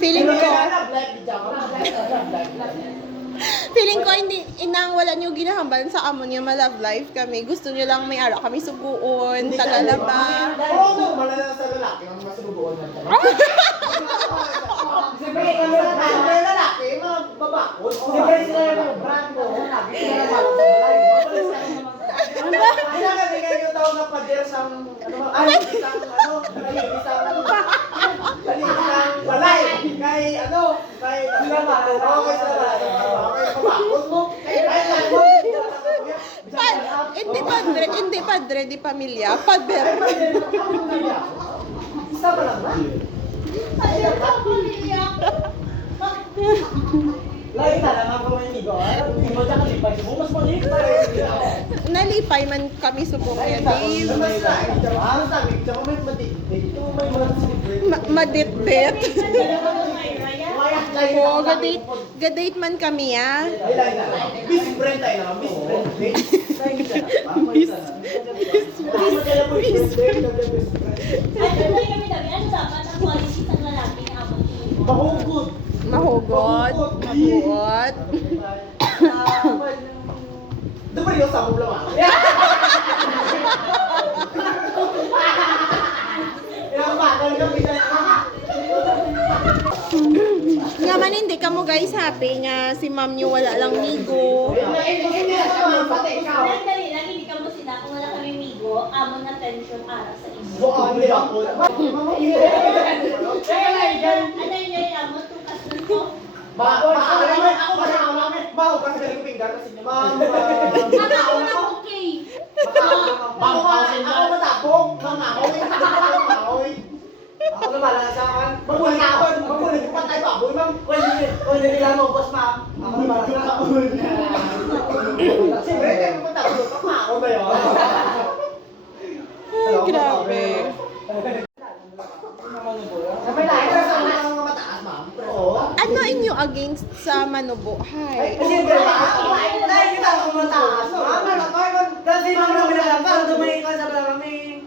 Feeling ko hindi wala niyo ginahambal sa amon niya ma-love life kami. Gusto niyo lang may ara kami suguon, tagalaba. Oo, malala sa lalaki, ang masubuon na talaga. Siyempre, lalaki, mga babakot. Siyempre, sila yung brand mo. Lagi sila naman sa balay. Pinakabigay yung tao na pader sa isang balay. Kay sila babakot mo. Hindi padre, di pamilya, pader. Isa pa lang ba? Lagi na lang ako maninigo. Hindi mo dyan kalipay. Mas malipay. Nalipay man kami subong yan, Dave. Maditbit. Oo, gadate man kami, ah. Miss Brent tayo na. Miss Brent. Mahugot. Mahugot. Mabuot. Doon yung sa mula mga. Ilang bakal yung isa. Nga man hindi ka mo guys happy nga si ma'am nyo wala lang migo. Hindi na sa mga pati ikaw. Dali lang, hindi ka mo sila kung wala kami migo, amon na tension ara sa inyo. Buang nila ako. Ano yun, amon to kasun ko. Mau kasi galing ko pinggan kasi niya. Ako na okay. Ako matapong. Mangahoy. Ako na malala sa akin. Magulit ko pa tayo baboy, ma'am. Kung hindi nila mo, boss, ma'am. Ako na malala sa akin. Siyempre, kayo mo tapos. Ako ba yun? Ay, grabe. Sabay na, ito sa mga mataas, ma'am. Oo. Ano inyo against sa manubo? Hi. Kasi yung gano'n, nakikita ko mataas. Kasi naman namin alam, parang dumayin ka sa kami.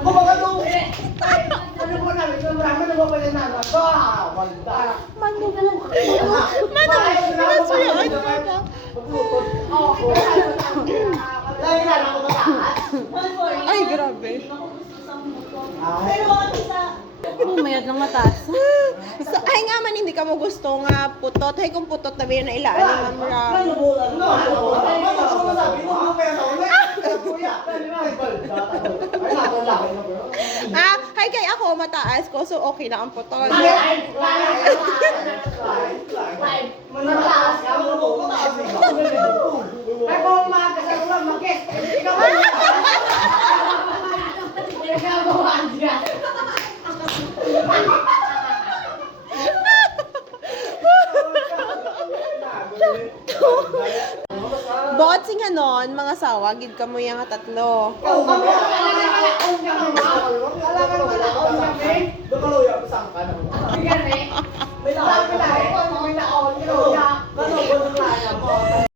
Kumbaga to, ano po namin, marami na ba yung nanon? Manubo. Manubo yun. Lagi na lang ako mataas. Ay, grabe. Pero bakit isa, Mayad ng mataas. Ay nga man, hindi ka mo gusto nga putot. Ay kung putot na biyan na ilaan ni Ma'am Ra. Hay kay ako mataas ko, so okay na ang putot. Mataas ka, mataas ka. Ay, kung makakasal lang, mag-guess. Ikaw ba? Ginagawa niya. Bot sing hanon, mga sawa, gid ka mo yung tatlo. Oh, kami.